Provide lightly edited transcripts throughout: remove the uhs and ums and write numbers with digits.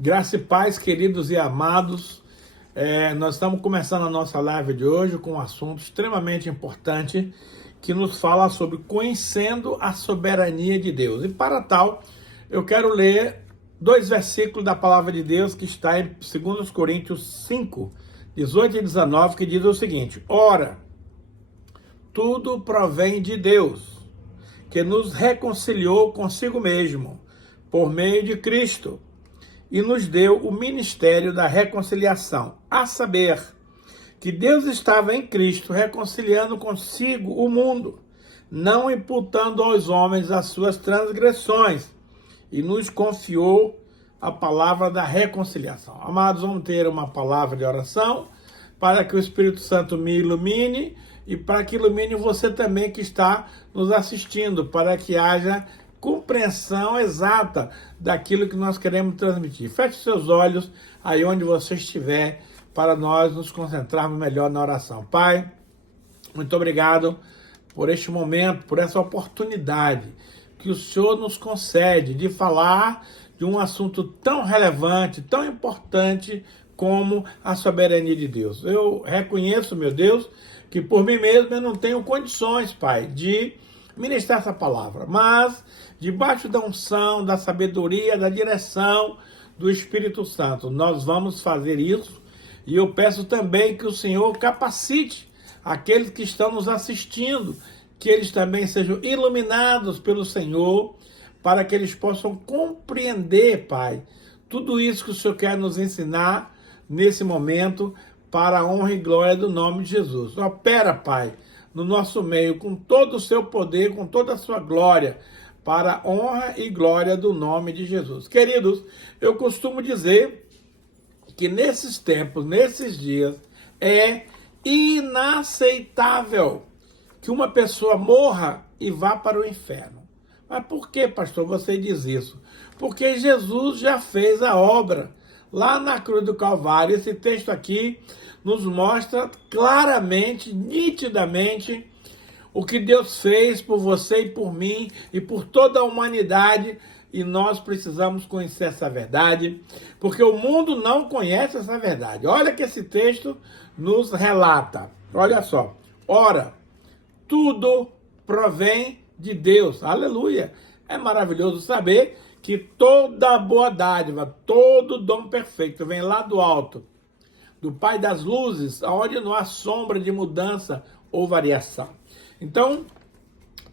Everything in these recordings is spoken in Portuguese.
Graça e paz, queridos e amados. Nós estamos começando a nossa live de hoje com um assunto extremamente importante que nos fala sobre conhecendo a soberania de Deus. E para tal, eu quero ler dois versículos da palavra de Deus que está em 2 Coríntios 5, 18 e 19, que diz o seguinte: Ora, tudo provém de Deus, que nos reconciliou consigo mesmo, por meio de Cristo, e nos deu o ministério da reconciliação, a saber, que Deus estava em Cristo reconciliando consigo o mundo, não imputando aos homens as suas transgressões, e nos confiou a palavra da reconciliação. Amados, vamos ter uma palavra de oração para que o Espírito Santo me ilumine e para que ilumine você também que está nos assistindo, para que haja compreensão exata daquilo que nós queremos transmitir. Feche seus olhos aí onde você estiver para nós nos concentrarmos melhor na oração. Pai, muito obrigado por este momento, por essa oportunidade que o Senhor nos concede de falar de um assunto tão relevante, tão importante como a soberania de Deus. Eu reconheço, meu Deus, que por mim mesmo eu não tenho condições, Pai, de ministrar essa palavra, mas debaixo da unção, da sabedoria, da direção do Espírito Santo, nós vamos fazer isso. E eu peço também que o Senhor capacite aqueles que estão nos assistindo, que eles também sejam iluminados pelo Senhor, para que eles possam compreender, Pai, tudo isso que o Senhor quer nos ensinar nesse momento, para a honra e glória do nome de Jesus. Opera, Pai, no nosso meio, com todo o seu poder, com toda a sua glória, para a honra e glória do nome de Jesus. Queridos, eu costumo dizer que nesses tempos, nesses dias, é inaceitável que uma pessoa morra e vá para o inferno. Mas por que, pastor, você diz isso? Porque Jesus já fez a obra lá na cruz do Calvário. Esse texto aqui nos mostra claramente, nitidamente, o que Deus fez por você e por mim e por toda a humanidade, e nós precisamos conhecer essa verdade, porque o mundo não conhece essa verdade. Olha que esse texto nos relata. Olha só. Ora, tudo provém de Deus. Aleluia! É maravilhoso saber que toda boa dádiva, todo dom perfeito vem lá do alto, do Pai das luzes, onde não há sombra de mudança ou variação. Então,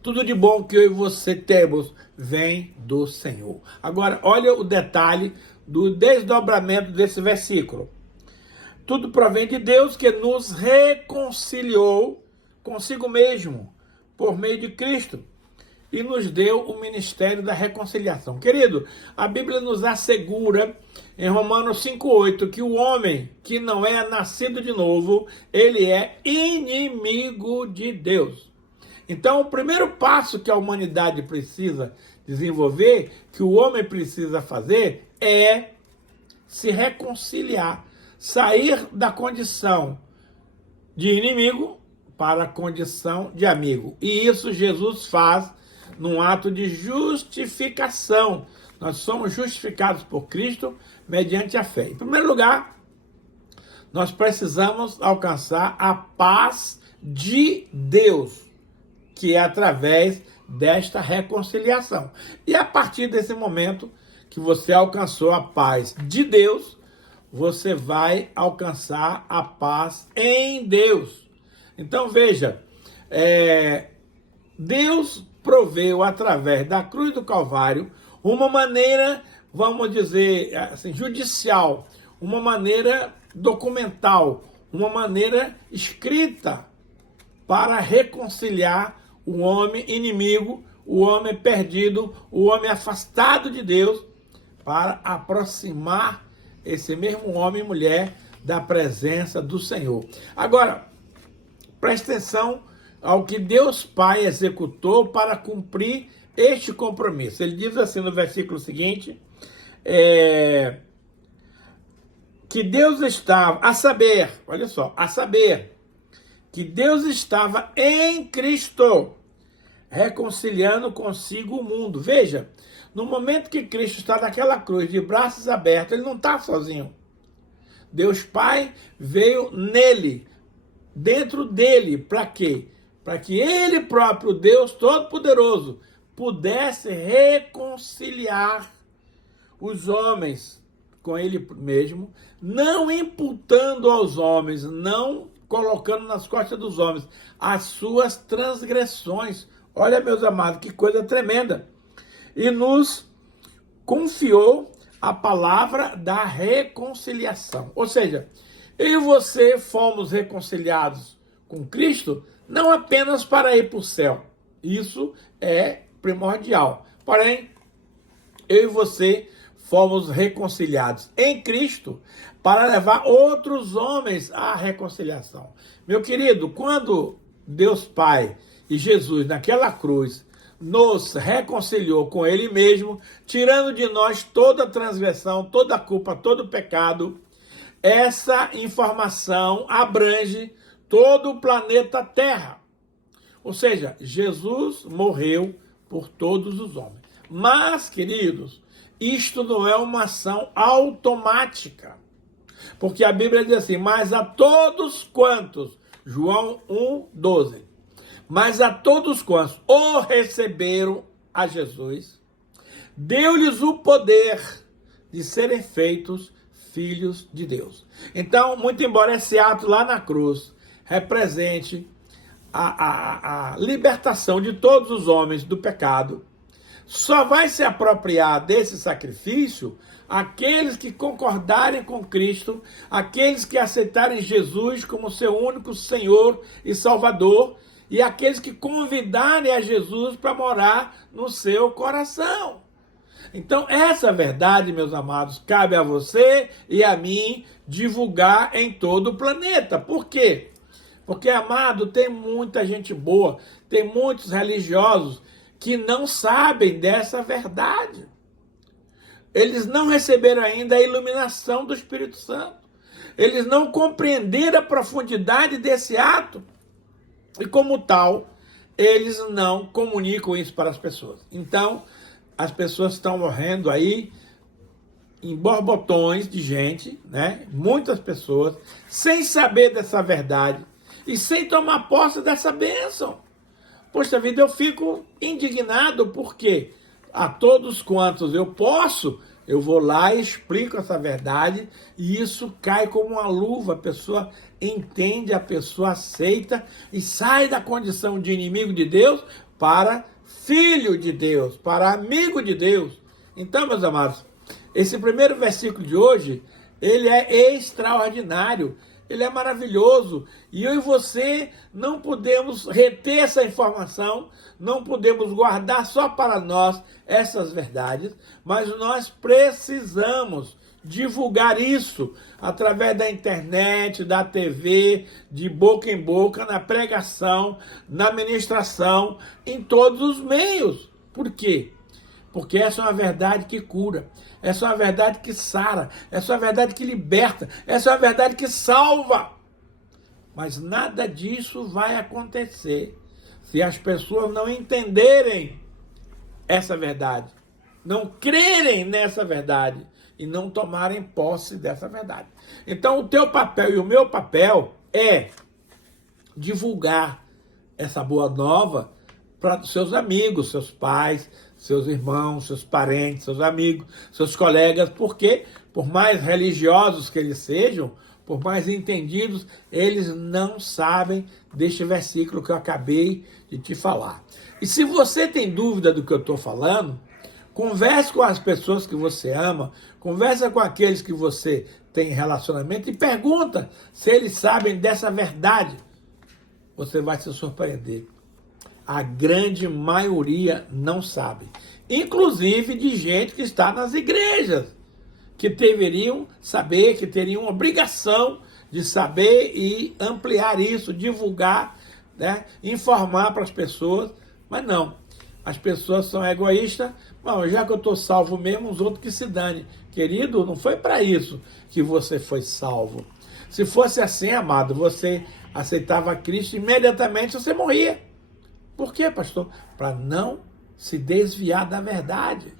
tudo de bom que eu e você temos vem do Senhor. Agora, olha o detalhe do desdobramento desse versículo. Tudo provém de Deus, que nos reconciliou consigo mesmo, por meio de Cristo, e nos deu o ministério da reconciliação. Querido, a Bíblia nos assegura, em Romanos 5,8, que o homem que não é nascido de novo, ele é inimigo de Deus. Então, o primeiro passo que a humanidade precisa desenvolver, que o homem precisa fazer, é se reconciliar, sair da condição de inimigo para a condição de amigo. E isso Jesus faz num ato de justificação. Nós somos justificados por Cristo mediante a fé. Em primeiro lugar, nós precisamos alcançar a paz de Deus, que é através desta reconciliação. E a partir desse momento que você alcançou a paz de Deus, você vai alcançar a paz em Deus. Então veja, Deus proveu através da cruz do Calvário uma maneira, vamos dizer assim, judicial, uma maneira documental, uma maneira escrita para reconciliar o homem inimigo, o homem perdido, o homem afastado de Deus, para aproximar esse mesmo homem e mulher da presença do Senhor. Agora, preste atenção ao que Deus Pai executou para cumprir este compromisso. Ele diz assim no versículo seguinte, que Deus estava, a saber, olha só, a saber, que Deus estava em Cristo, reconciliando consigo o mundo. Veja, No momento que Cristo está naquela cruz, de braços abertos, ele não está sozinho. Deus Pai veio nele, dentro dele, para quê? Para que ele próprio, Deus Todo-Poderoso, pudesse reconciliar os homens com ele mesmo, não imputando aos homens, não colocando nas costas dos homens as suas transgressões. Olha, meus amados, que coisa tremenda. E nos confiou a palavra da reconciliação. Ou seja, eu e você fomos reconciliados com Cristo, não apenas para ir para o céu. Isso é primordial. Porém, eu e você fomos reconciliados em Cristo para levar outros homens à reconciliação. Meu querido, quando Deus Pai e Jesus naquela cruz nos reconciliou com Ele mesmo, tirando de nós toda transgressão, toda culpa, todo pecado, essa informação abrange todo o planeta Terra. Ou seja, Jesus morreu por todos os homens. Mas, queridos, isto não é uma ação automática. Porque a Bíblia diz assim, mas a todos quantos, João 1,12, mas a todos quantos o receberam a Jesus, deu-lhes o poder de serem feitos filhos de Deus. Então, muito embora esse ato lá na cruz represente a libertação de todos os homens do pecado, só vai se apropriar desse sacrifício aqueles que concordarem com Cristo, aqueles que aceitarem Jesus como seu único Senhor e Salvador, e aqueles que convidarem a Jesus para morar no seu coração. Então, essa verdade, meus amados, cabe a você e a mim divulgar em todo o planeta. Por quê? Porque, amado, tem muita gente boa, tem muitos religiosos que não sabem dessa verdade. Eles não receberam ainda a iluminação do Espírito Santo. Eles não compreenderam a profundidade desse ato. E como tal, eles não comunicam isso para as pessoas. Então, as pessoas estão morrendo aí em borbotões de gente, né? Muitas pessoas, sem saber dessa verdade e sem tomar posse dessa bênção. Poxa vida, eu fico indignado porque a todos quantos eu posso, eu vou lá e explico essa verdade e isso cai como uma luva. A pessoa entende, a pessoa aceita e sai da condição de inimigo de Deus para filho de Deus, para amigo de Deus. Então, meus amados, esse primeiro versículo de hoje, ele é extraordinário. Ele é maravilhoso e eu e você não podemos reter essa informação, não podemos guardar só para nós essas verdades, mas nós precisamos divulgar isso através da internet, da TV, de boca em boca, na pregação, na ministração, em todos os meios. Por quê? Porque essa é uma verdade que cura, essa é uma verdade que sara, essa é uma verdade que liberta, essa é uma verdade que salva. Mas nada disso vai acontecer se as pessoas não entenderem essa verdade, não crerem nessa verdade e não tomarem posse dessa verdade. Então o teu papel e o meu papel é divulgar essa boa nova para seus amigos, seus pais, seus irmãos, seus parentes, seus amigos, seus colegas, porque por mais religiosos que eles sejam, por mais entendidos, eles não sabem deste versículo que eu acabei de te falar. E se você tem dúvida do que eu estou falando, converse com as pessoas que você ama, converse com aqueles que você tem relacionamento e pergunta se eles sabem dessa verdade. Você vai se surpreender. A grande maioria não sabe. Inclusive de gente que está nas igrejas, que deveriam saber, que teriam obrigação de saber e ampliar isso, divulgar, né, informar para as pessoas, mas não. As pessoas são egoístas. Bom, já que eu estou salvo mesmo, os outros que se dane. Querido, não foi para isso que você foi salvo. Se fosse assim, amado, você aceitava Cristo, imediatamente você morria. Por quê, pastor? Para não se desviar da verdade.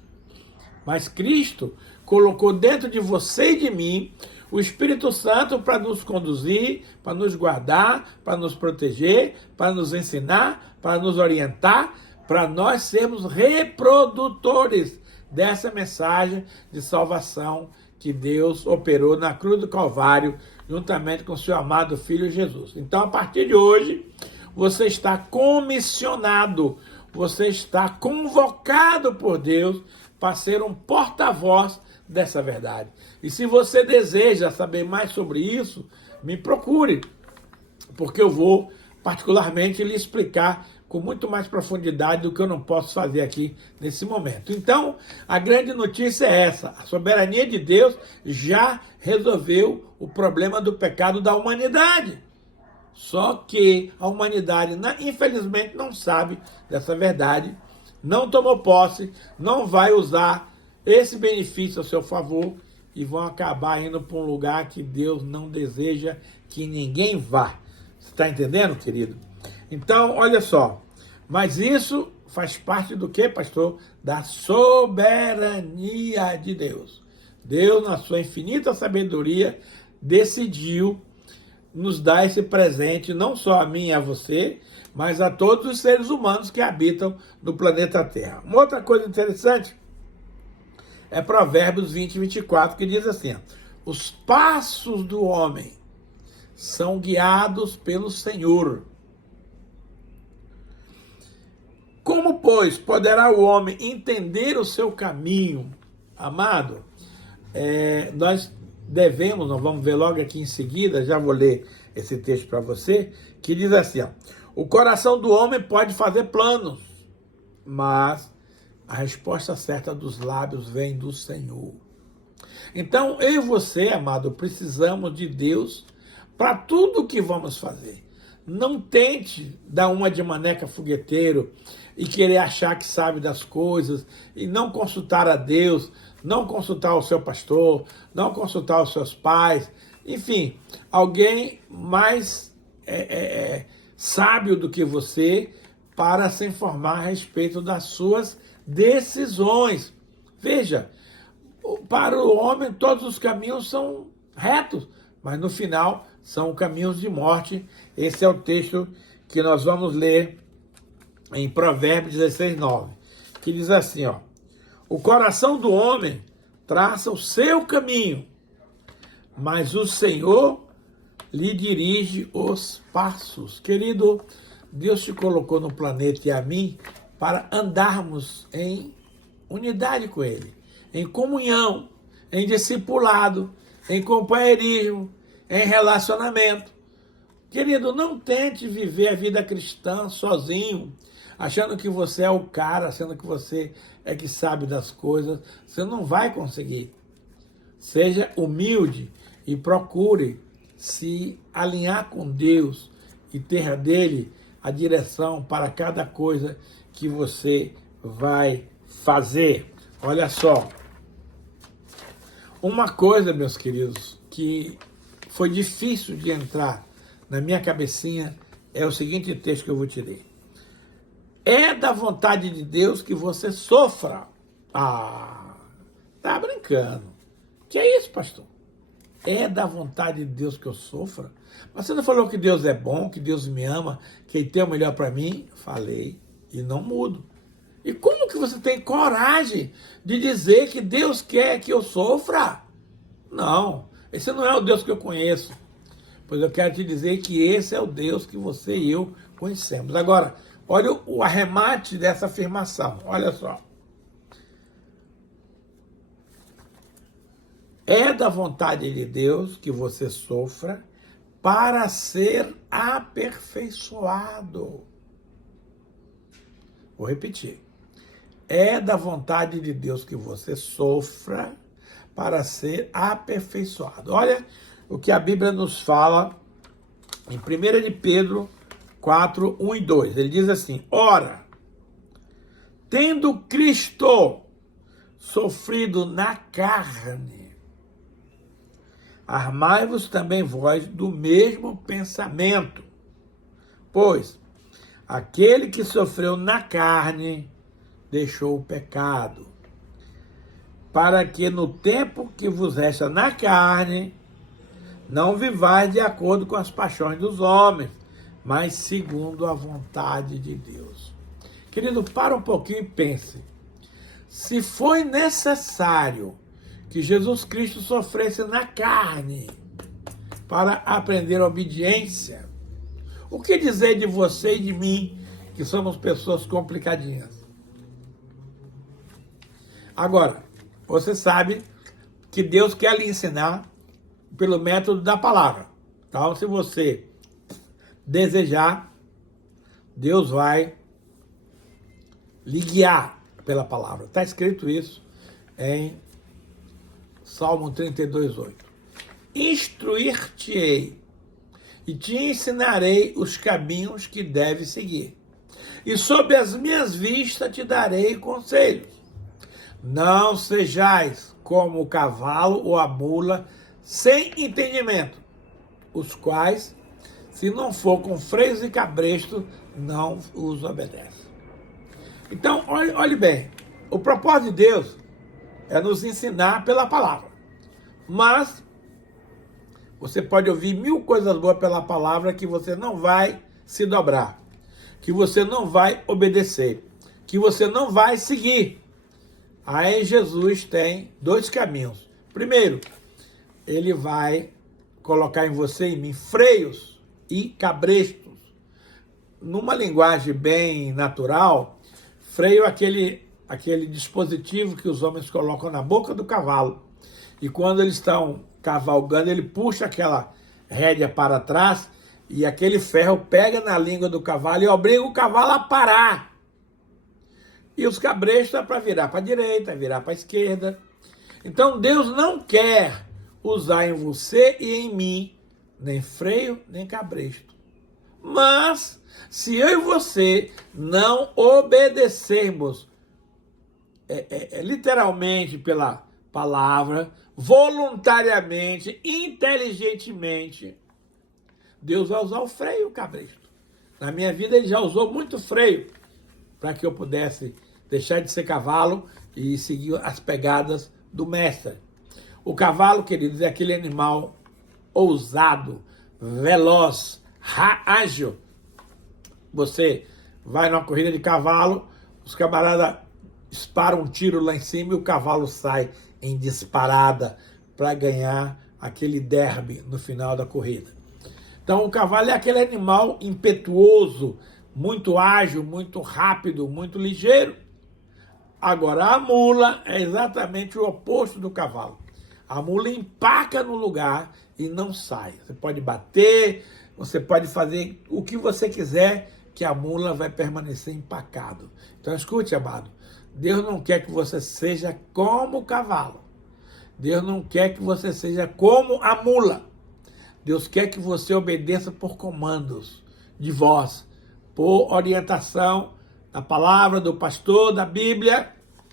Mas Cristo colocou dentro de você e de mim o Espírito Santo para nos conduzir, para nos guardar, para nos proteger, para nos ensinar, para nos orientar, para nós sermos reprodutores dessa mensagem de salvação que Deus operou na cruz do Calvário, juntamente com o seu amado Filho Jesus. Então, a partir de hoje, você está comissionado, você está convocado por Deus para ser um porta-voz dessa verdade. E se você deseja saber mais sobre isso, me procure, porque eu vou particularmente lhe explicar com muito mais profundidade do que eu não posso fazer aqui nesse momento. Então, a grande notícia é essa: a soberania de Deus já resolveu o problema do pecado da humanidade. Só que a humanidade, infelizmente, não sabe dessa verdade, não tomou posse, não vai usar esse benefício a seu favor e vão acabar indo para um lugar que Deus não deseja que ninguém vá. Você está entendendo, querido? Então, olha só, mas isso faz parte do que, pastor? Da soberania de Deus. Deus, na sua infinita sabedoria, decidiu nos dar esse presente, não só a mim e a você, mas a todos os seres humanos que habitam no planeta Terra. Uma outra coisa interessante é Provérbios 20, 24, que diz assim: os passos do homem são guiados pelo Senhor. Como, pois, poderá o homem entender o seu caminho? Amado, nós vamos ver logo aqui em seguida, já vou ler esse texto para você, que diz assim, ó: o coração do homem pode fazer planos, mas a resposta certa dos lábios vem do Senhor. Então, eu e você, amado, precisamos de Deus para tudo o que vamos fazer. Não tente dar uma de maneca fogueteiro e querer achar que sabe das coisas e não consultar a Deus, não consultar o seu pastor, não consultar os seus pais, enfim, alguém mais sábio do que você para se informar a respeito das suas decisões. Veja, para o homem todos os caminhos são retos, mas no final são caminhos de morte. Esse é o texto que nós vamos ler em Provérbios 16, 9, que diz assim, ó: o coração do homem traça o seu caminho, mas o Senhor lhe dirige os passos. Querido, Deus te colocou no planeta e a mim para andarmos em unidade com Ele, em comunhão, em discipulado, em companheirismo, em relacionamento. Querido, não tente viver a vida cristã sozinho, achando que você é o cara, achando que você é que sabe das coisas. Você não vai conseguir. Seja humilde e procure se alinhar com Deus e ter dele a direção para cada coisa que você vai fazer. Olha só, uma coisa, meus queridos, que foi difícil de entrar na minha cabecinha é o seguinte texto que eu vou te ler: é da vontade de Deus que você sofra. Ah, tá brincando. Que é isso, pastor? É da vontade de Deus que eu sofra? Mas você não falou que Deus é bom, que Deus me ama, que Ele tem o melhor para mim? Falei, e não mudo. E como que você tem coragem de dizer que Deus quer que eu sofra? Não, esse não é o Deus que eu conheço. Pois eu quero te dizer que esse é o Deus que você e eu conhecemos. Agora, olha o arremate dessa afirmação. Olha só. É da vontade de Deus que você sofra para ser aperfeiçoado. Vou repetir. É da vontade de Deus que você sofra para ser aperfeiçoado. Olha o que a Bíblia nos fala em 1 de Pedro 4, 1 e 2. Ele diz assim: ora, tendo Cristo sofrido na carne, armai-vos também vós do mesmo pensamento, pois aquele que sofreu na carne deixou o pecado, para que no tempo que vos resta na carne, não vivais de acordo com as paixões dos homens, mas segundo a vontade de Deus. Querido, para um pouquinho e pense. Se foi necessário que Jesus Cristo sofresse na carne para aprender a obediência, o que dizer de você e de mim, que somos pessoas complicadinhas? Agora, você sabe que Deus quer lhe ensinar pelo método da palavra. Então, se você desejar, Deus vai lhe guiar pela palavra. Está escrito isso em Salmo 32:8. Instruir-te-ei e te ensinarei os caminhos que deves seguir. E sob as minhas vistas te darei conselhos. Não sejais como o cavalo ou a mula sem entendimento, os quais, se não for com freios e cabresto, não os obedece. Então, olhe bem, o propósito de Deus é nos ensinar pela palavra. Mas você pode ouvir 1000 coisas boas pela palavra que você não vai se dobrar, que você não vai obedecer, que você não vai seguir. Aí Jesus tem 2 caminhos. Primeiro, ele vai colocar em você e em mim freios e cabrestos. Numa linguagem bem natural, freio é aquele dispositivo que os homens colocam na boca do cavalo. E quando eles estão cavalgando, ele puxa aquela rédea para trás e aquele ferro pega na língua do cavalo e obriga o cavalo a parar. E os cabrestos é para virar para a direita, virar para a esquerda. Então Deus não quer usar em você e em mim nem freio, nem cabresto. Mas, se eu e você não obedecermos literalmente pela palavra, voluntariamente, inteligentemente, Deus vai usar o freio, cabresto. Na minha vida ele já usou muito freio para que eu pudesse deixar de ser cavalo e seguir as pegadas do mestre. O cavalo, queridos, é aquele animal ousado, veloz, ágil. Você vai numa corrida de cavalo, os camaradas disparam um tiro lá em cima e o cavalo sai em disparada para ganhar aquele derby no final da corrida. Então o cavalo é aquele animal impetuoso, muito ágil, muito rápido, muito ligeiro. Agora a mula é exatamente o oposto do cavalo. A mula empaca no lugar e não sai. Você pode bater, você pode fazer o que você quiser, que a mula vai permanecer empacado. Então escute, amado, Deus não quer que você seja como o cavalo. Deus não quer que você seja como a mula. Deus quer que você obedeça por comandos de voz, por orientação da palavra, do pastor, da Bíblia,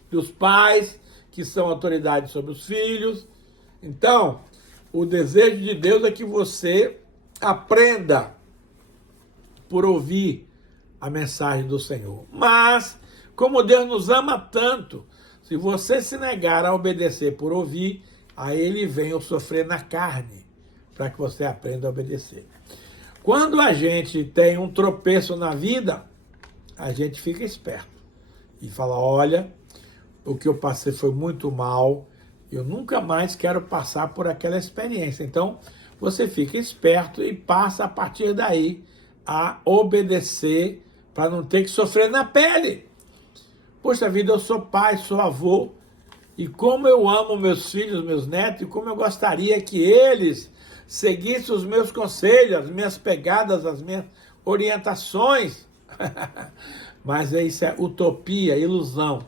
dos pais, que são autoridades sobre os filhos. Então, o desejo de Deus é que você aprenda por ouvir a mensagem do Senhor. Mas, como Deus nos ama tanto, se você se negar a obedecer por ouvir, aí ele vem o sofrer na carne, para que você aprenda a obedecer. Quando a gente tem um tropeço na vida, a gente fica esperto e fala, olha, o que eu passei foi muito mal, eu nunca mais quero passar por aquela experiência. Então, você fica esperto e passa a partir daí a obedecer para não ter que sofrer na pele. Poxa vida, eu sou pai, sou avô, e como eu amo meus filhos, meus netos, e como eu gostaria que eles seguissem os meus conselhos, as minhas pegadas, as minhas orientações. Mas isso é utopia, ilusão.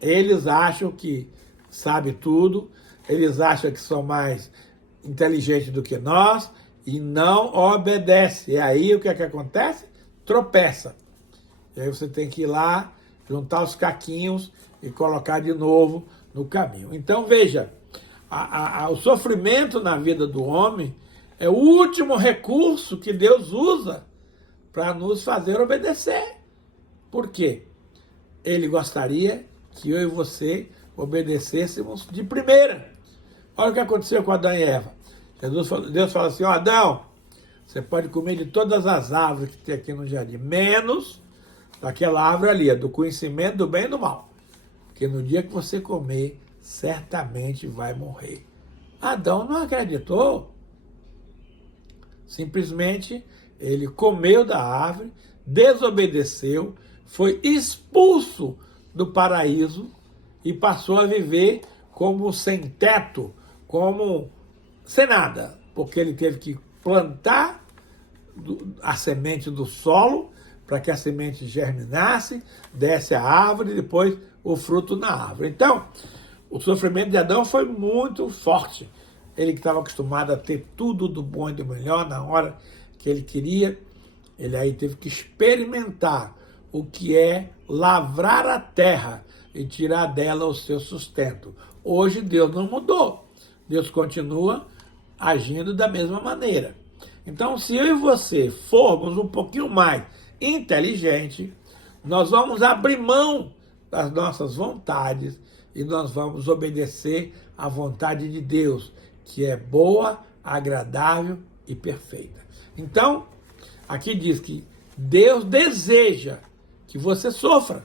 Eles acham que sabem tudo, eles acham que são mais inteligentes do que nós e não obedecem. E aí o que é que acontece? Tropeça. E aí você tem que ir lá, juntar os caquinhos e colocar de novo no caminho. Então veja, o sofrimento na vida do homem é o último recurso que Deus usa para nos fazer obedecer. Por quê? Ele gostaria que eu e você obedecêssemos de primeira. Olha o que aconteceu com Adão e Eva. Deus fala assim, ó, Adão, você pode comer de todas as árvores que tem aqui no jardim, menos daquela árvore ali, do conhecimento do bem e do mal. Porque no dia que você comer, certamente vai morrer. Adão não acreditou. Simplesmente ele comeu da árvore, desobedeceu, foi expulso do paraíso e passou a viver como sem teto, como sem nada, porque ele teve que plantar a semente do solo para que a semente germinasse, desse a árvore e depois o fruto na árvore. Então, o sofrimento de Adão foi muito forte. Ele que estava acostumado a ter tudo do bom e do melhor na hora que ele queria, ele aí teve que experimentar o que é lavrar a terra e tirar dela o seu sustento. Hoje Deus não mudou. Deus continua agindo da mesma maneira. Então, se eu e você formos um pouquinho mais inteligentes, nós vamos abrir mão das nossas vontades e nós vamos obedecer à vontade de Deus, que é boa, agradável e perfeita. Então, aqui diz que Deus deseja que você sofra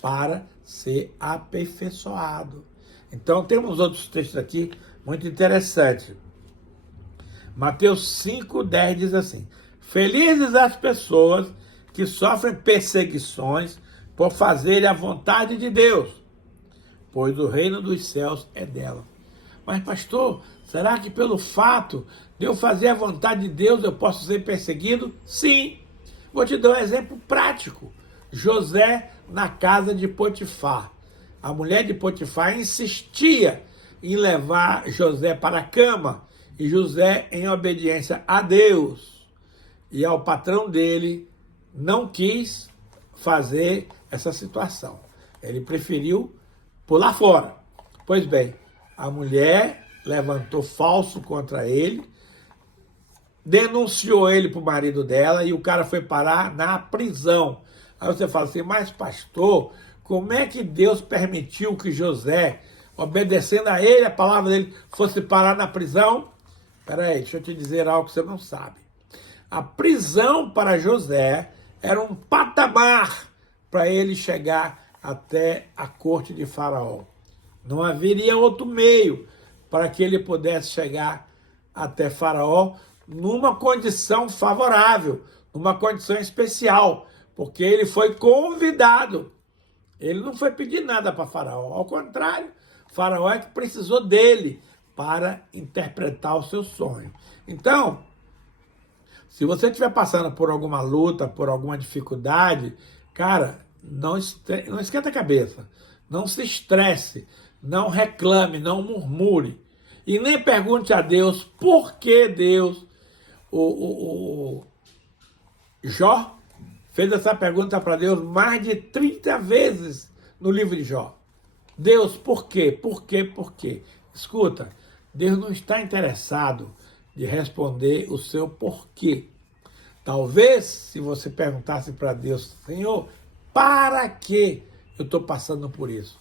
para ser aperfeiçoado. Então, temos outros textos aqui muito interessantes. Mateus 5:10 diz assim, felizes as pessoas que sofrem perseguições por fazerem a vontade de Deus, pois o reino dos céus é dela. Mas, pastor, será que pelo fato de eu fazer a vontade de Deus eu posso ser perseguido? Sim. Vou te dar um exemplo prático. José na casa de Potifar. A mulher de Potifar insistia em levar José para a cama. E José, em obediência a Deus e ao patrão dele, não quis fazer essa situação. Ele preferiu pular fora. Pois bem, a mulher levantou falso contra ele, denunciou ele para o marido dela e o cara foi parar na prisão. Aí você fala assim, mas pastor, como é que Deus permitiu que José, obedecendo a ele, a palavra dele, fosse parar na prisão? Espera aí, deixa eu te dizer algo que você não sabe. A prisão para José era um patamar para ele chegar até a corte de Faraó. Não haveria outro meio para que ele pudesse chegar até Faraó numa condição favorável, numa condição especial, porque ele foi convidado. Ele não foi pedir nada para Faraó, ao contrário, Faraó é que precisou dele para interpretar o seu sonho. Então, se você estiver passando por alguma luta, por alguma dificuldade, cara, não esquenta a cabeça, não se estresse, não reclame, não murmure. E nem pergunte a Deus por que Deus, Jó fez essa pergunta para Deus mais de 30 vezes no livro de Jó. Deus, por quê? Por quê? Por quê? Escuta, Deus não está interessado de responder o seu porquê. Talvez, se você perguntasse para Deus, Senhor, para que eu estou passando por isso?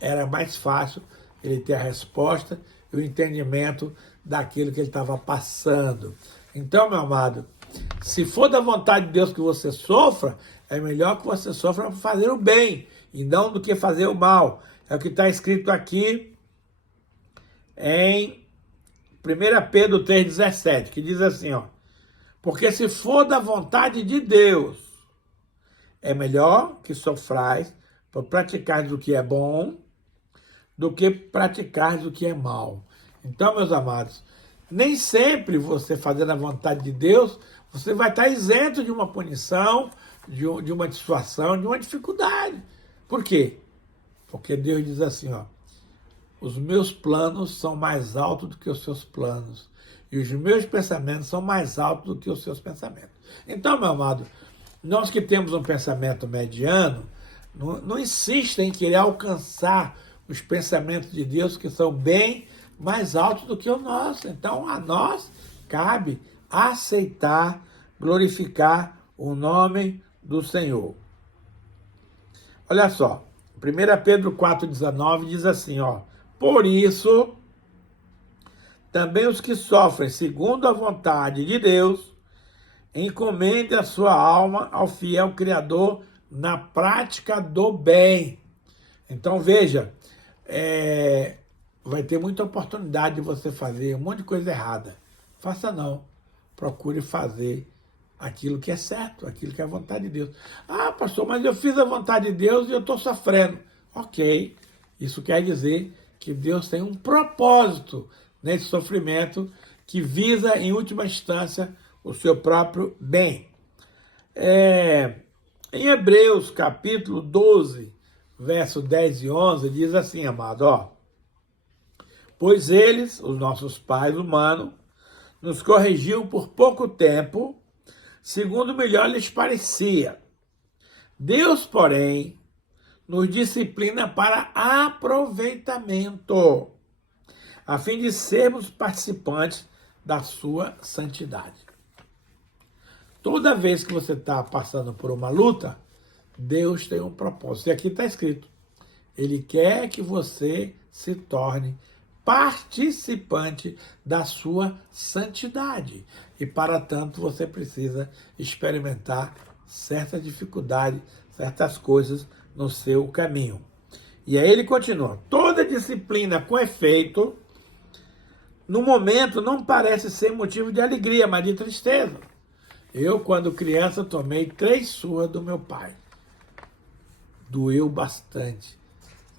Era mais fácil ele ter a resposta e o entendimento daquilo que ele estava passando. Então, meu amado, se for da vontade de Deus que você sofra, é melhor que você sofra para fazer o bem e não do que fazer o mal. É o que está escrito aqui em 1 Pedro 3,17, que diz assim, ó, porque se for da vontade de Deus, é melhor que sofrais por praticar o que é bom do que praticar o que é mal. Então, meus amados, nem sempre você fazendo a vontade de Deus, você vai estar isento de uma punição, de uma situação, de uma dificuldade. Por quê? Porque Deus diz assim, ó, os meus planos são mais altos do que os seus planos. E os meus pensamentos são mais altos do que os seus pensamentos. Então, meu amado, nós que temos um pensamento mediano, não insista em querer alcançar os pensamentos de Deus que são bem mais altos do que o nosso. Então, a nós cabe aceitar, glorificar o nome do Senhor. Olha só, 1 Pedro 4,19 diz assim, ó. Por isso, também os que sofrem segundo a vontade de Deus, encomende a sua alma ao fiel Criador na prática do bem. Então, veja, vai ter muita oportunidade de você fazer um monte de coisa errada. Faça não. Procure fazer aquilo que é certo, aquilo que é a vontade de Deus. Ah, pastor, mas eu fiz a vontade de Deus e eu estou sofrendo. Ok, isso quer dizer que Deus tem um propósito nesse sofrimento que visa, em última instância, o seu próprio bem. Em Hebreus, capítulo 12, verso 10 e 11, diz assim, amado, ó. Pois eles, os nossos pais humanos, nos corrigiam por pouco tempo, segundo melhor lhes parecia. Deus, porém, nos disciplina para aproveitamento, a fim de sermos participantes da sua santidade. Toda vez que você está passando por uma luta, Deus tem um propósito. E aqui está escrito, Ele quer que você se torne participante da sua santidade. E, para tanto, você precisa experimentar certa dificuldade, certas coisas no seu caminho. E aí ele continua, toda disciplina com efeito, no momento não parece ser motivo de alegria, mas de tristeza. Eu, quando criança, tomei 3 surras do meu pai. Doeu bastante.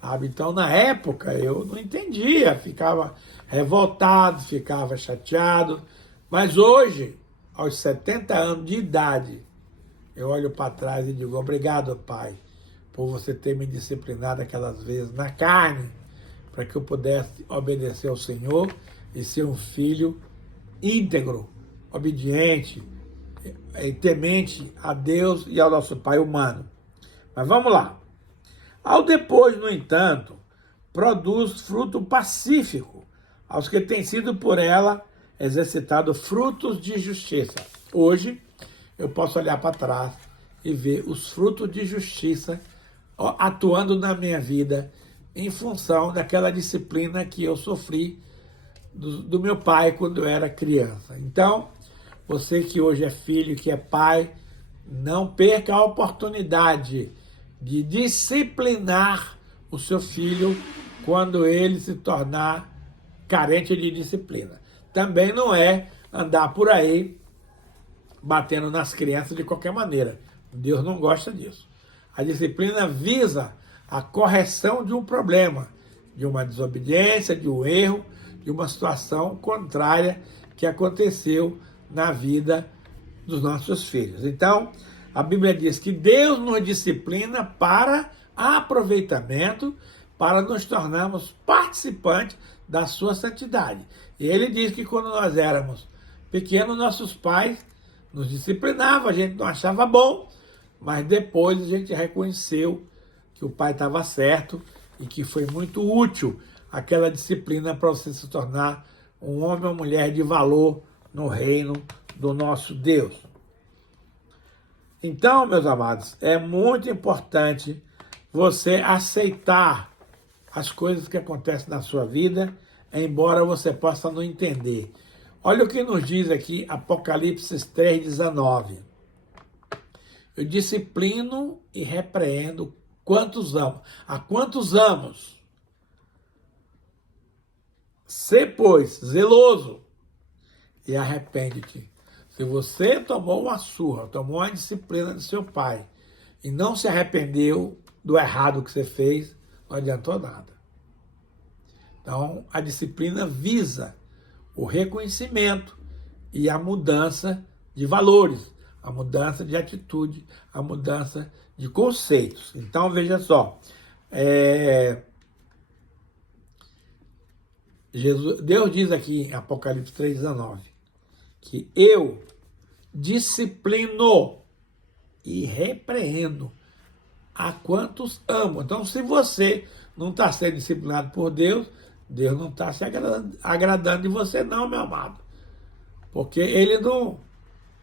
Sabe? Então, na época, eu não entendia, ficava revoltado, ficava chateado. Mas hoje, aos 70 anos de idade, eu olho para trás e digo, obrigado, pai, por você ter me disciplinado aquelas vezes na carne, para que eu pudesse obedecer ao Senhor e ser um filho íntegro, obediente, temente a Deus e ao nosso pai humano. Mas vamos lá. Ao depois, no entanto, produz fruto pacífico aos que têm sido por ela exercitado frutos de justiça. Hoje, eu posso olhar para trás e ver os frutos de justiça atuando na minha vida em função daquela disciplina que eu sofri do meu pai quando eu era criança. Então, você que hoje é filho, que é pai, não perca a oportunidade de disciplinar o seu filho quando ele se tornar carente de disciplina. Também não é andar por aí batendo nas crianças de qualquer maneira. Deus não gosta disso. A disciplina visa a correção de um problema, de uma desobediência, de um erro, de uma situação contrária que aconteceu na vida dos nossos filhos. Então, a Bíblia diz que Deus nos disciplina para aproveitamento, para nos tornarmos participantes da sua santidade. E ele diz que quando nós éramos pequenos, nossos pais nos disciplinavam, a gente não achava bom, mas depois a gente reconheceu que o pai estava certo e que foi muito útil aquela disciplina para você se tornar um homem ou mulher de valor no reino do nosso Deus. Então, meus amados, é muito importante você aceitar as coisas que acontecem na sua vida, embora você possa não entender. Olha o que nos diz aqui Apocalipse 3,19. Eu disciplino e repreendo quantos amo. A quantos amos? Sê, pois, zeloso e arrepende-te. Se você tomou uma surra, tomou uma disciplina de seu pai e não se arrependeu do errado que você fez, não adiantou nada. Então, a disciplina visa o reconhecimento e a mudança de valores, a mudança de atitude, a mudança de conceitos. Então, veja só, Deus diz aqui em Apocalipse 3,19, que eu disciplino e repreendo a quantos amo. Então, se você não está sendo disciplinado por Deus, Deus não está se agradando de você não, meu amado. Porque ele não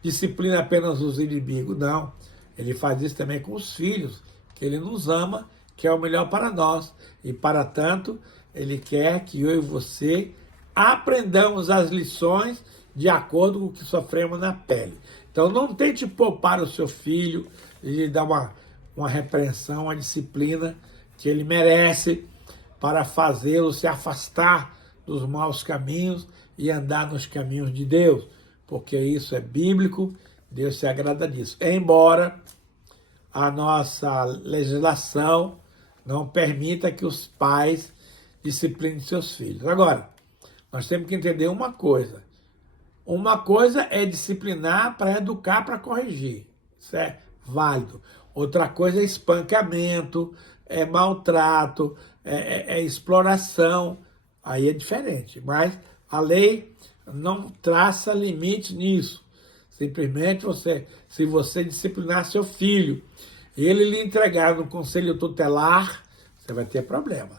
disciplina apenas os inimigos, não. Ele faz isso também com os filhos, que ele nos ama que é o melhor para nós. E, para tanto, Ele quer que eu e você aprendamos as lições de acordo com o que sofremos na pele. Então, não tente poupar o seu filho e lhe dar uma repreensão, uma disciplina que ele merece para fazê-lo se afastar dos maus caminhos e andar nos caminhos de Deus, porque isso é bíblico, Deus se agrada disso. Embora a nossa legislação não permita que os pais disciplinem seus filhos. Agora, nós temos que entender uma coisa. Uma coisa é disciplinar para educar, para corrigir. Isso é válido. Outra coisa é espancamento, é maltrato, é exploração. Aí é diferente. Mas a lei não traça limite nisso. Simplesmente se você disciplinar seu filho e ele lhe entregar no conselho tutelar, você vai ter problema.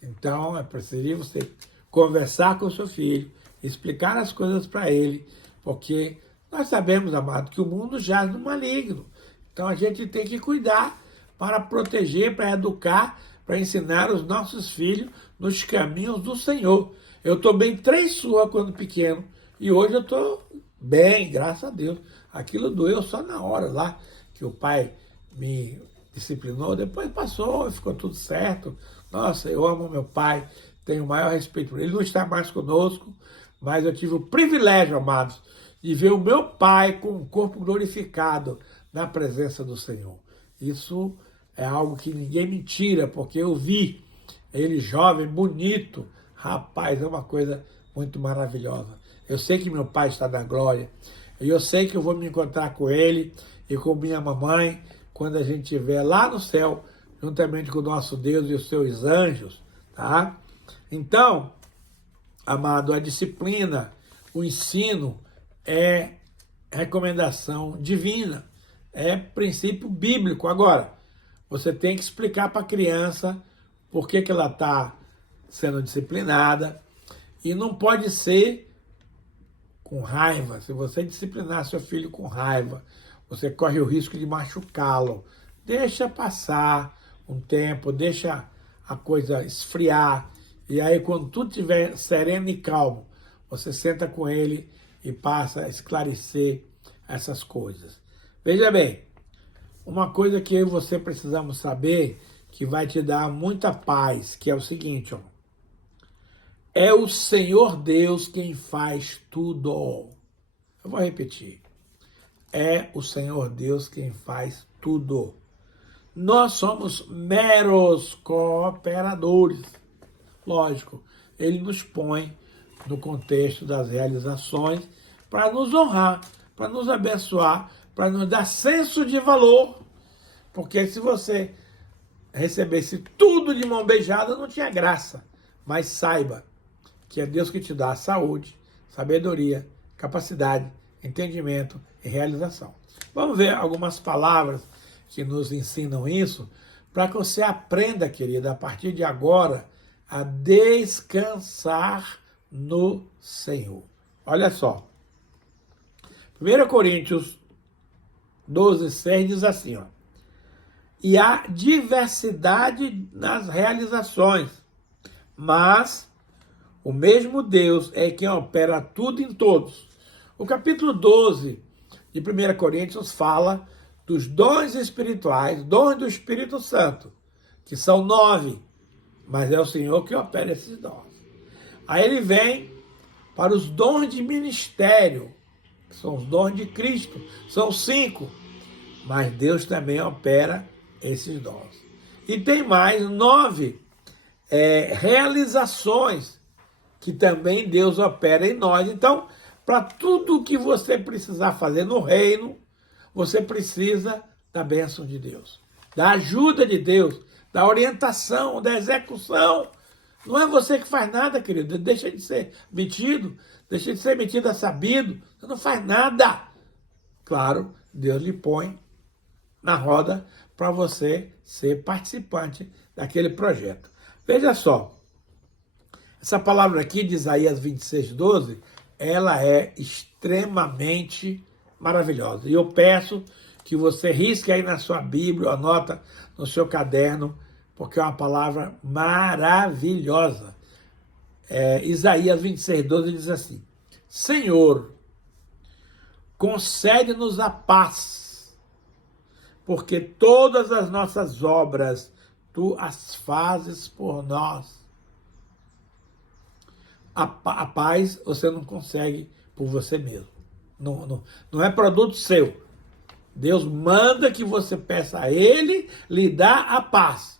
Então é preciso você conversar com o seu filho, explicar as coisas para ele, porque nós sabemos, amado, que o mundo jaz no maligno. Então a gente tem que cuidar para proteger, para educar, para ensinar os nossos filhos nos caminhos do Senhor. Eu estou bem 3 surras quando pequeno, e hoje eu estou bem, graças a Deus. Aquilo doeu só na hora lá que o pai me disciplinou, depois passou, ficou tudo certo. Nossa, eu amo meu pai, tenho o maior respeito por ele. Ele não está mais conosco, mas eu tive o privilégio, amados, de ver o meu pai com o corpo glorificado na presença do Senhor. Isso é algo que ninguém me tira, porque eu vi ele jovem, bonito. Rapaz, é uma coisa muito maravilhosa. Eu sei que meu pai está na glória, e eu sei que eu vou me encontrar com ele e com minha mamãe quando a gente estiver lá no céu, juntamente com o nosso Deus e os seus anjos, tá? Então, amado, a disciplina, o ensino é recomendação divina, é princípio bíblico. Agora, você tem que explicar para a criança por que ela está sendo disciplinada, e não pode ser com raiva. Se você disciplinar seu filho com raiva, você corre o risco de machucá-lo. Deixa passar um tempo, deixa a coisa esfriar, e aí quando tudo estiver sereno e calmo, você senta com ele e passa a esclarecer essas coisas. Veja bem, uma coisa que eu e você precisamos saber, que vai te dar muita paz, que é o seguinte, ó. É o Senhor Deus quem faz tudo. Eu vou repetir. É o Senhor Deus quem faz tudo. Nós somos meros cooperadores. Lógico, ele nos põe no contexto das realizações para nos honrar, para nos abençoar, para nos dar senso de valor. Porque se você recebesse tudo de mão beijada, não tinha graça. Mas saiba que é Deus que te dá saúde, sabedoria, capacidade, entendimento e realização. Vamos ver algumas palavras que nos ensinam isso, para que você aprenda, querida, a partir de agora, a descansar no Senhor. Olha só. 1 Coríntios 12:6 diz assim, ó. E há diversidade nas realizações, mas o mesmo Deus é quem opera tudo em todos. O capítulo 12 de 1 Coríntios fala dos dons espirituais, dons do Espírito Santo, que são 9, mas é o Senhor que opera esses dons. Aí ele vem para os dons de ministério, que são os dons de Cristo, são 5, mas Deus também opera esses dons. E tem mais 9 realizações, que também Deus opera em nós. Então, para tudo que você precisar fazer no reino, você precisa da bênção de Deus, da ajuda de Deus, da orientação, da execução. Não é você que faz nada, querido. Deixa de ser metido, deixa de ser metido a sabido. Você não faz nada. Claro, Deus lhe põe na roda para você ser participante daquele projeto. Veja só. Essa palavra aqui de Isaías 26:12, ela é extremamente maravilhosa. E eu peço que você risque aí na sua Bíblia, anota no seu caderno, porque é uma palavra maravilhosa. Isaías 26:12 diz assim: Senhor, concede-nos a paz, porque todas as nossas obras tu as fazes por nós. A paz você não consegue por você mesmo. Não é produto seu. Deus manda que você peça a Ele lhe dar a paz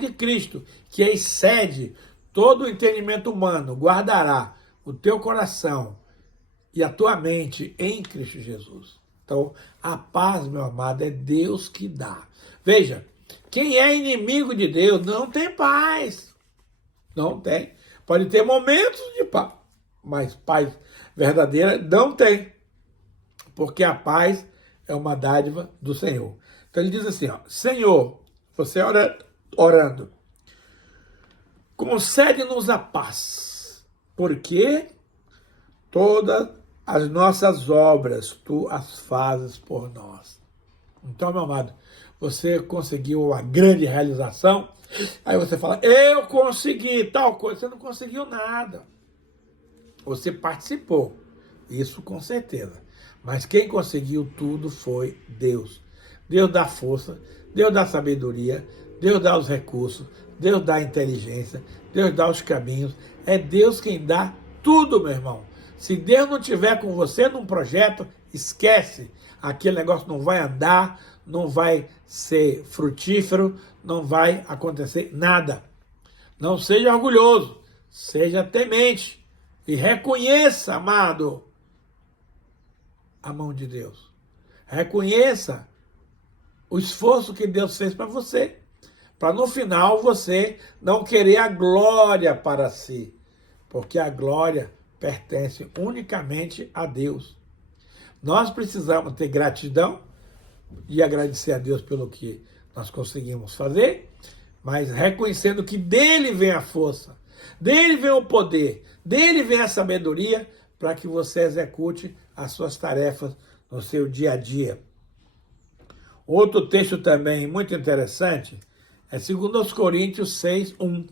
de Cristo, que excede todo o entendimento humano, guardará o teu coração e a tua mente em Cristo Jesus. Então, a paz, meu amado, é Deus que dá. Veja, quem é inimigo de Deus não tem paz. Não tem. Pode ter momentos de paz, mas paz verdadeira não tem. Porque a paz é uma dádiva do Senhor. Então ele diz assim, ó, Senhor, você orando, concede-nos a paz, porque todas as nossas obras tu as fazes por nós. Então, meu amado, você conseguiu uma grande realização, aí você fala, eu consegui tal coisa. Você não conseguiu nada. Você participou, isso com certeza. Mas quem conseguiu tudo foi Deus. Deus dá força, Deus dá sabedoria, Deus dá os recursos, Deus dá a inteligência, Deus dá os caminhos. É Deus quem dá tudo, meu irmão. Se Deus não estiver com você num projeto, esquece. Aquele negócio não vai andar, não vai ser frutífero, não vai acontecer nada. Não seja orgulhoso, seja temente e reconheça, amado, a mão de Deus. Reconheça o esforço que Deus fez para você, para no final você não querer a glória para si, porque a glória pertence unicamente a Deus. Nós precisamos ter gratidão e agradecer a Deus pelo que nós conseguimos fazer, mas reconhecendo que dele vem a força, dele vem o poder, dele vem a sabedoria para que você execute as suas tarefas no seu dia a dia. Outro texto também muito interessante é 2 Coríntios 6:1,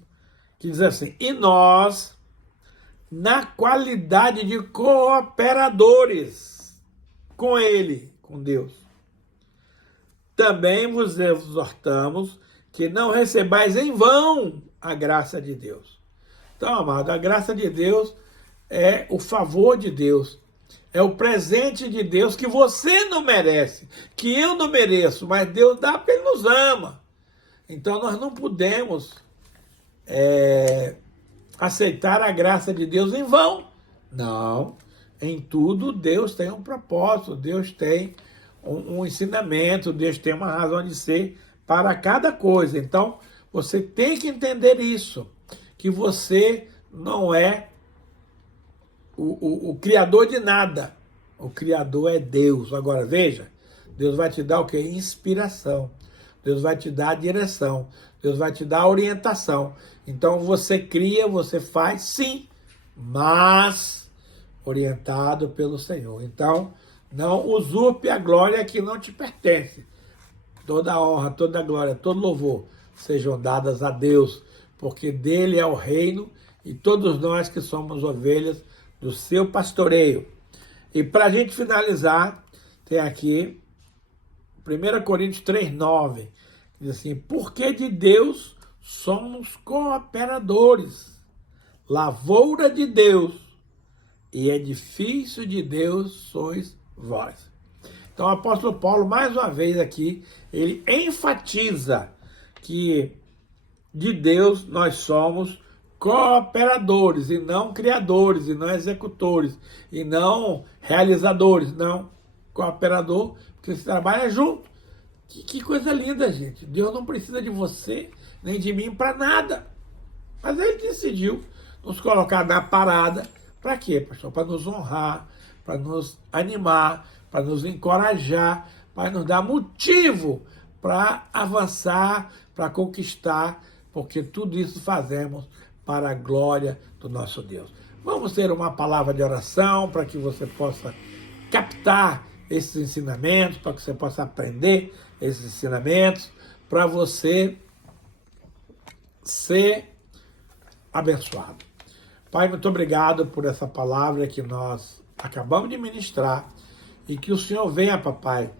que diz assim, e nós, na qualidade de cooperadores com ele, com Deus, também vos exortamos que não recebais em vão a graça de Deus. Então, amado, a graça de Deus é o favor de Deus, é o presente de Deus que você não merece, que eu não mereço, mas Deus dá porque Ele nos ama. Então, nós não podemos aceitar a graça de Deus em vão. Não, em tudo Deus tem um propósito, Deus tem um ensinamento, Deus tem uma razão de ser para cada coisa. Então, você tem que entender isso, que você não é o criador de nada. O criador é Deus. Agora, veja, Deus vai te dar o quê? Inspiração. Deus vai te dar direção. Deus vai te dar orientação. Então, você cria, você faz, sim, mas orientado pelo Senhor. Então, não usurpe a glória que não te pertence. Toda a honra, toda a glória, todo louvor sejam dadas a Deus, porque dele é o reino e todos nós que somos ovelhas do seu pastoreio. E para a gente finalizar, tem aqui 1 Coríntios 3:9, diz assim, porque de Deus somos cooperadores, lavoura de Deus e edifício de Deus sois vós. Então o apóstolo Paulo, mais uma vez aqui, ele enfatiza que de Deus nós somos cooperadores e não criadores, e não executores, e não realizadores, não. Cooperador, porque você trabalha junto. Que coisa linda, gente. Deus não precisa de você, nem de mim, para nada. Mas Ele decidiu nos colocar na parada. Para quê, pastor? Para nos honrar, para nos animar, para nos encorajar, para nos dar motivo para avançar, para conquistar, porque tudo isso fazemos para a glória do nosso Deus. Vamos ter uma palavra de oração para que você possa captar esses ensinamentos, para que você possa aprender esses ensinamentos, para você ser abençoado. Pai, muito obrigado por essa palavra que nós acabamos de ministrar e que o Senhor venha, papai,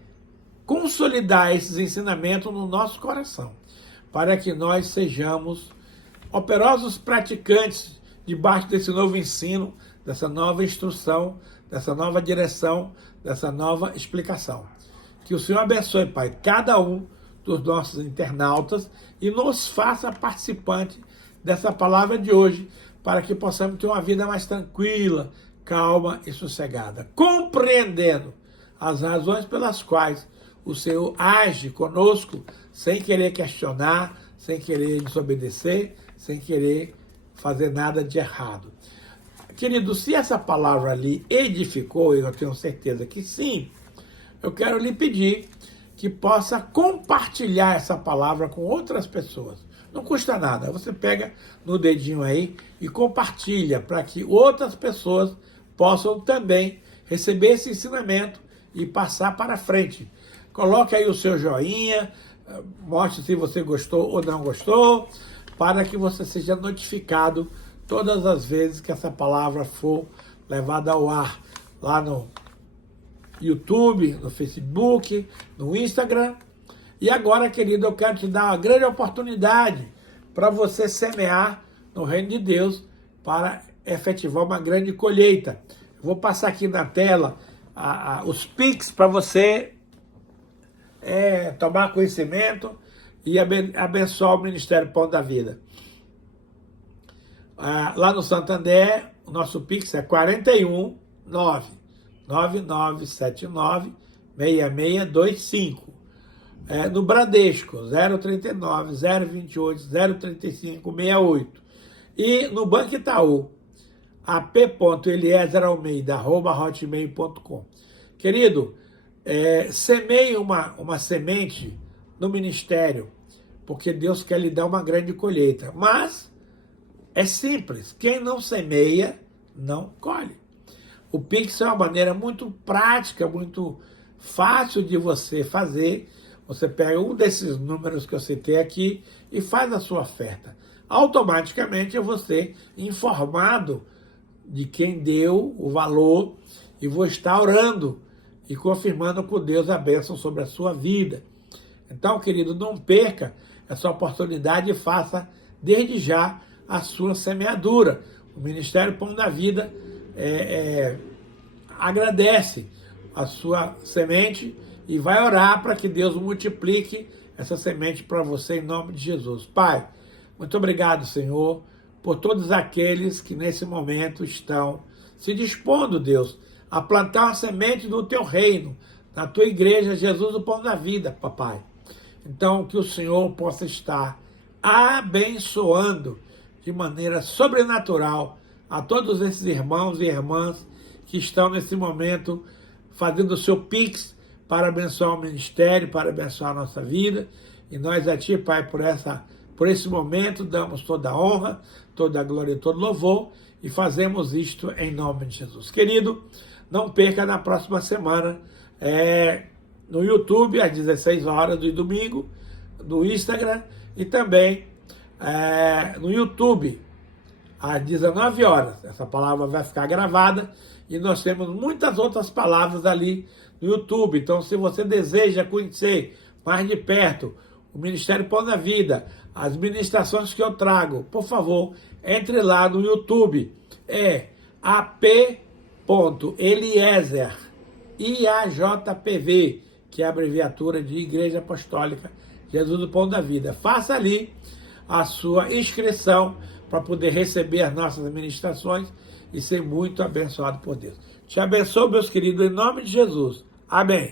consolidar esses ensinamentos no nosso coração, para que nós sejamos operosos praticantes debaixo desse novo ensino, dessa nova instrução, dessa nova direção, dessa nova explicação. Que o Senhor abençoe, Pai, cada um dos nossos internautas e nos faça participante dessa palavra de hoje, para que possamos ter uma vida mais tranquila, calma e sossegada, compreendendo as razões pelas quais o Senhor age conosco, sem querer questionar, sem querer desobedecer, sem querer fazer nada de errado. Querido, se essa palavra ali edificou, e eu tenho certeza que sim, eu quero lhe pedir que possa compartilhar essa palavra com outras pessoas. Não custa nada, você pega no dedinho aí e compartilha para que outras pessoas possam também receber esse ensinamento e passar para frente. Coloque aí o seu joinha, mostre se você gostou ou não gostou, para que você seja notificado todas as vezes que essa palavra for levada ao ar, lá no YouTube, no Facebook, no Instagram. E agora, querido, eu quero te dar uma grande oportunidade para você semear no reino de Deus para efetivar uma grande colheita. Eu vou passar aqui na tela os Pix para você tomar conhecimento e abençoar o Ministério Pão da Vida. Lá no Santander, o nosso Pix é 41 9979 6625. No Bradesco, 039 028 035 68. E no Banco Itaú, ap.eliezer.almeida@hotmail.com. Querido, semeie uma semente no ministério, porque Deus quer lhe dar uma grande colheita. Mas é simples, quem não semeia, não colhe. O Pix é uma maneira muito prática, muito fácil de você fazer. Você pega um desses números que eu citei aqui e faz a sua oferta. Automaticamente eu vou ser informado de quem deu o valor e vou estar orando e confirmando com Deus a bênção sobre a sua vida. Então, querido, não perca essa oportunidade e faça desde já a sua semeadura. O Ministério Pão da Vida agradece a sua semente e vai orar para que Deus multiplique essa semente para você em nome de Jesus. Pai, muito obrigado, Senhor, por todos aqueles que nesse momento estão se dispondo, Deus, a plantar uma semente do teu reino, na tua igreja, Jesus, o Pão da Vida, papai. Então, que o Senhor possa estar abençoando de maneira sobrenatural a todos esses irmãos e irmãs que estão nesse momento fazendo o seu Pix para abençoar o ministério, para abençoar a nossa vida. E nós a Ti, Pai, por esse momento, damos toda a honra, toda a glória e todo louvor e fazemos isto em nome de Jesus. Querido, não perca na próxima semana, no YouTube, às 16 horas do domingo, no Instagram e também no YouTube, às 19 horas. Essa palavra vai ficar gravada e nós temos muitas outras palavras ali no YouTube. Então, se você deseja conhecer mais de perto o Ministério Pão da Vida, as ministrações que eu trago, por favor, entre lá no YouTube. É ap.eliezer, IAJPV, que é a abreviatura de Igreja Apostólica Jesus do Pão da Vida. Faça ali a sua inscrição para poder receber as nossas ministrações e ser muito abençoado por Deus. Te abençoo, meus queridos, em nome de Jesus. Amém.